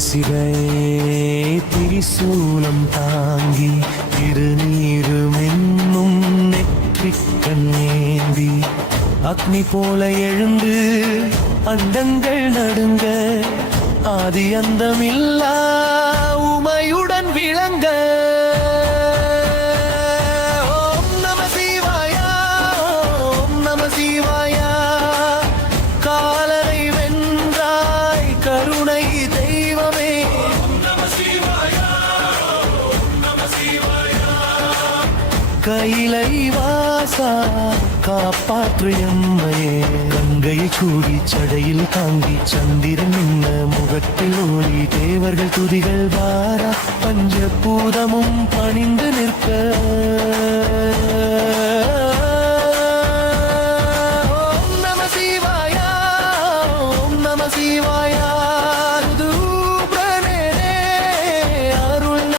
சிகை திரிசூலம் தாங்கி திருநீருமென்னும் நெற்றிக்கண்ணேந்தி அக்னி போல எழுந்து அண்டங்கள் நடுங்க ஆதி அந்தமில்லா உமையுடன் விளங்க ஓம் நம சிவாயா ஓம் நம சிவாயா காலனை வென்றாய் கருணை தெய்வமே ஓம் நம சிவாயா ஓம் நம சிவாயா கைலை வாசா காப்பாற்று எம்மையே கங்கையை கூடி சடையில் தாங்கி சந்திரன் நின்ன முகத்தில் ஒளி தேவர்கள் துதிகள் வாரா பஞ்சபூதமும் பணிந்து நிற்க